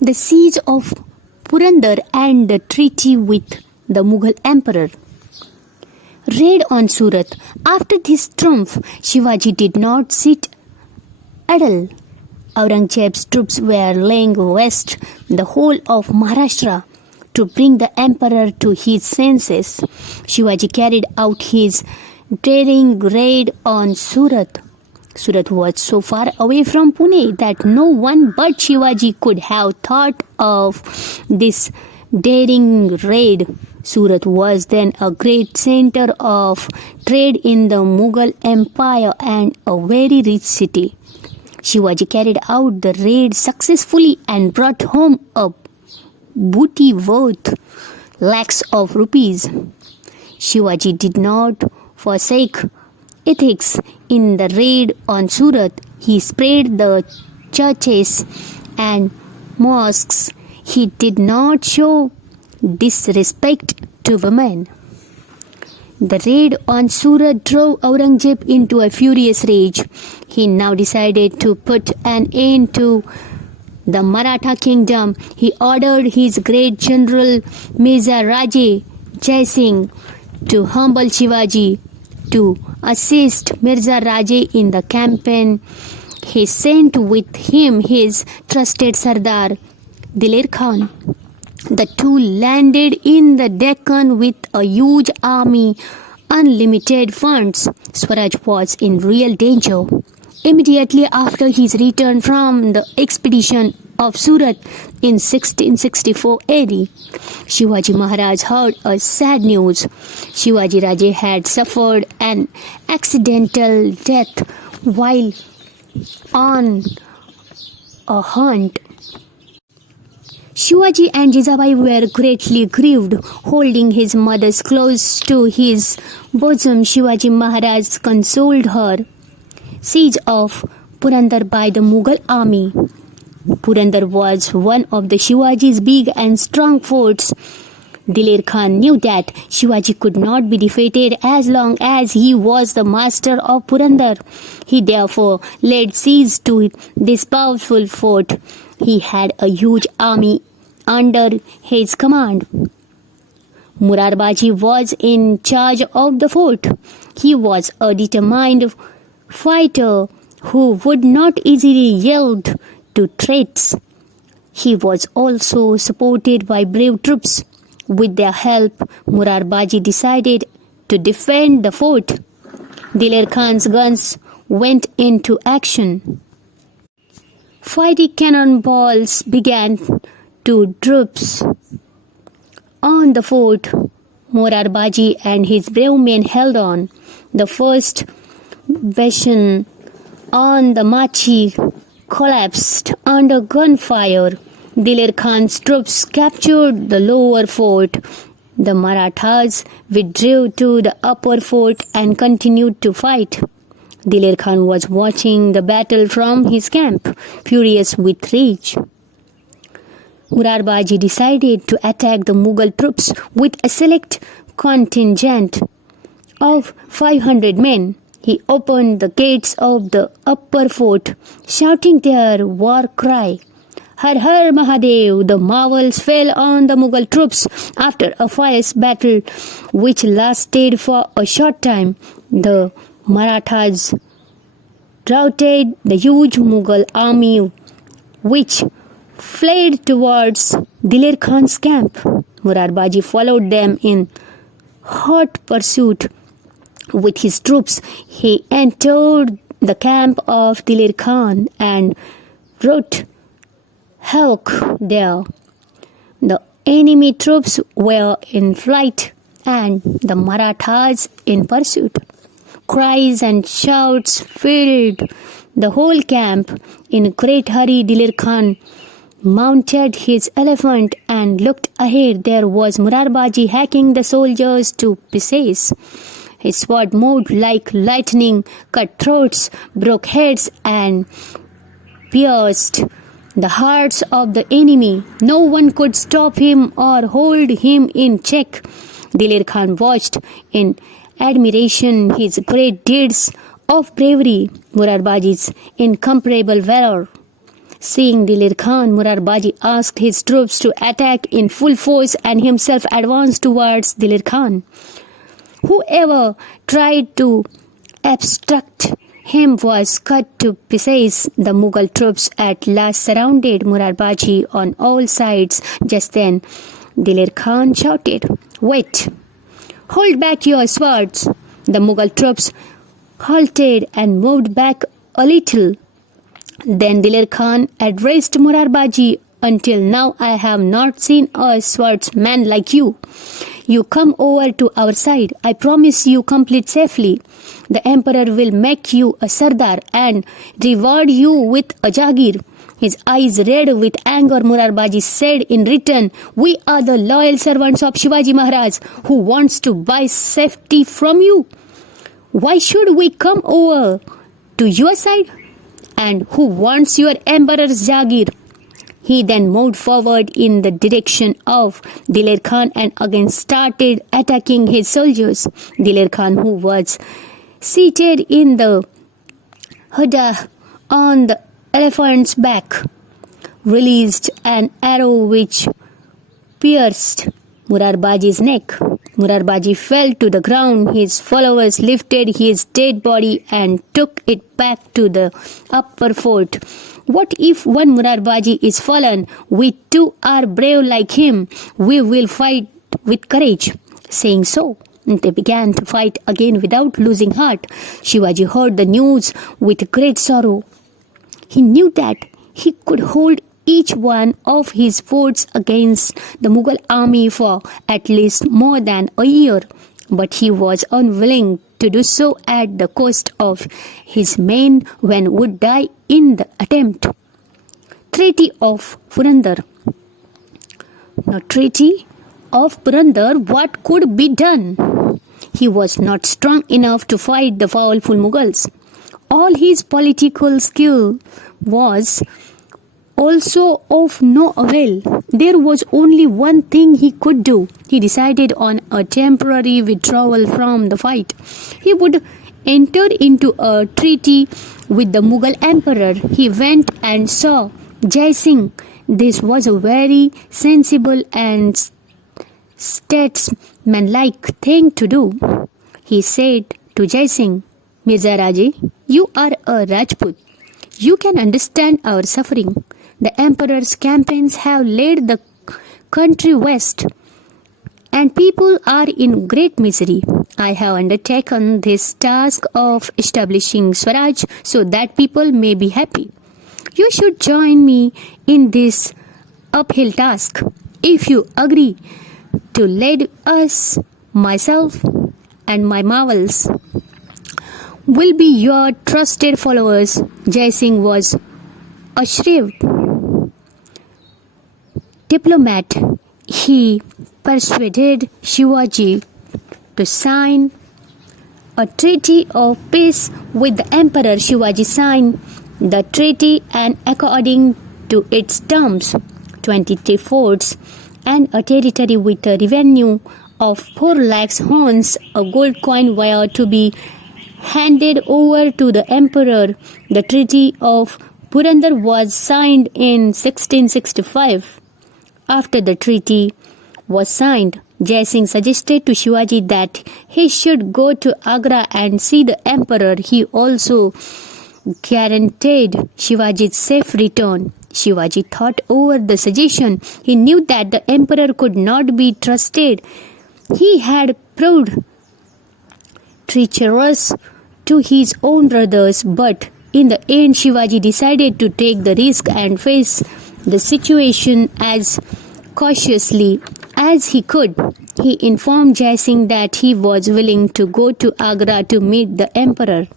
The siege of Purandar and the treaty with the Mughal emperor. Raid on Surat. After this triumph, Shivaji did not sit idle. Aurangzeb's troops were laying waste the whole of Maharashtra to bring the emperor to his senses. Shivaji carried out his daring raid on Surat. Surat was so far away from Pune that no one but Shivaji could have thought of this daring raid. Surat was then a great center of trade in the Mughal Empire and a very rich city. Shivaji carried out the raid successfully and brought home a booty worth lakhs of rupees. Shivaji did not forsake ethics in the raid on Surat. He sprayed the churches and mosques. He did not show disrespect to women. The raid on Surat drove Aurangzeb into a furious rage. He now decided to put an end to the Maratha kingdom. He ordered his great general Mirza Raje Jai Singh to humble Shivaji. To assist Mirza Raje in the campaign, he sent with him his trusted Sardar Diler Khan. The two landed in the Deccan with a huge army, unlimited funds. Swaraj was in real danger. Immediately after his return from the expedition of Surat in 1664 AD, Shivaji Maharaj heard a sad news. Shivaji Raje had suffered an accidental death while on a hunt. Shivaji and Jijabai were greatly grieved. Holding his mother close to his bosom, Shivaji Maharaj consoled her. Siege of Purandar by the Mughal army. Purandar was one of the Shivaji's big and strong forts. Diler Khan knew that Shivaji could not be defeated as long as he was the master of Purandar. He therefore laid siege to this powerful fort. He had a huge army under his command. Murarbaji was in charge of the fort. He was a determined fighter who would not easily yield to threats. He was also supported by brave troops. With their help, Murarbaji decided to defend the fort. Diler Khan's guns went into action. 50 cannonballs began to drop on the fort. Murarbaji and his brave men held on. The first bastion on the Machi collapsed under gunfire. Diler Khan's troops captured the lower fort. The Marathas withdrew to the upper fort and continued to fight. Diler Khan was watching the battle from his camp, furious with rage. Murarbaji decided to attack the Mughal troops with a select contingent of 500 men. He opened the gates of the upper fort, shouting their war cry. Har Har Mahadev! The marvels fell on the Mughal troops. After a fierce battle which lasted for a short time, the Marathas routed the huge Mughal army which fled towards Diler Khan's camp. Murarbaji followed them in hot pursuit. With his troops, he entered the camp of Diler Khan and wrought havoc there. The enemy troops were in flight and the Marathas in pursuit. Cries and shouts filled the whole camp. In a great hurry, Diler Khan mounted his elephant and looked ahead. There was Murarbaji hacking the soldiers to pieces. His sword moved like lightning, cut throats, broke heads, and pierced the hearts of the enemy. No one could stop him or hold him in check. Diler Khan watched in admiration his great deeds of bravery, Murarbaji's incomparable valor. Seeing Dilir Khan, Murarbaji asked his troops to attack in full force and himself advanced towards Dilir Khan. Whoever tried to obstruct him was cut to pieces. The Mughal troops at last surrounded Murarbaji on all sides. Just then, Dilir Khan shouted, "Wait! Hold back your swords!" The Mughal troops halted and moved back a little. Then Dilir Khan addressed Murarbaji, "Until now I have not seen a swordsman like you. You come over to our side. I promise you complete safely. The emperor will make you a sardar and reward you with a jagir." His eyes red with anger, Murarbaji said in return, "We are the loyal servants of Shivaji Maharaj who wants to buy safety from you. Why should we come over to your side? And who wants your emperor's jagir?" He then moved forward in the direction of Dilir Khan and again started attacking his soldiers. Dilir Khan, who was seated in the huddah on the elephant's back, released an arrow which pierced Murarbaji's neck. Murarbaji fell to the ground. His followers lifted his dead body and took it back to the upper fort. "What if one Murarbaji is fallen? We too are brave like him. We will fight with courage." Saying so, they began to fight again without losing heart. Shivaji heard the news with great sorrow. He knew that he could hold each one of his forts against the Mughal army for at least more than a year, but he was unwilling to do so at the cost of his men when would die in the attempt. Treaty of Purandar. Now, Treaty of Purandar, what could be done? He was not strong enough to fight the powerful Mughals. All his political skill was also of no avail. There was only one thing he could do. He decided on a temporary withdrawal from the fight. He would enter into a treaty with the Mughal emperor. He went and saw Jai Singh. This was a very sensible and statesmanlike thing to do. He said to Jai Singh, "Mirza Raje, you are a Rajput. You can understand our suffering. The emperor's campaigns have led the country west, and people are in great misery. I have undertaken this task of establishing Swaraj so that people may be happy. You should join me in this uphill task. If you agree to lead us, myself and my marvels will be your trusted followers." Jai Singh was a shrewd diplomat. He persuaded Shivaji to sign a treaty of peace with the emperor. Shivaji signed the treaty, and according to its terms, 23 forts and a territory with a revenue of 4 lakhs horns, a gold coin were to be handed over to the emperor. The Treaty of Purandar was signed in 1665. After the treaty was signed, Jai Singh suggested to Shivaji that he should go to Agra and see the emperor. He also guaranteed Shivaji's safe return. Shivaji thought over the suggestion. He knew that the emperor could not be trusted. He had proved treacherous to his own brothers, but in the end Shivaji decided to take the risk and face the situation as cautiously as he could. He informed Jai Singh that he was willing to go to Agra to meet the emperor.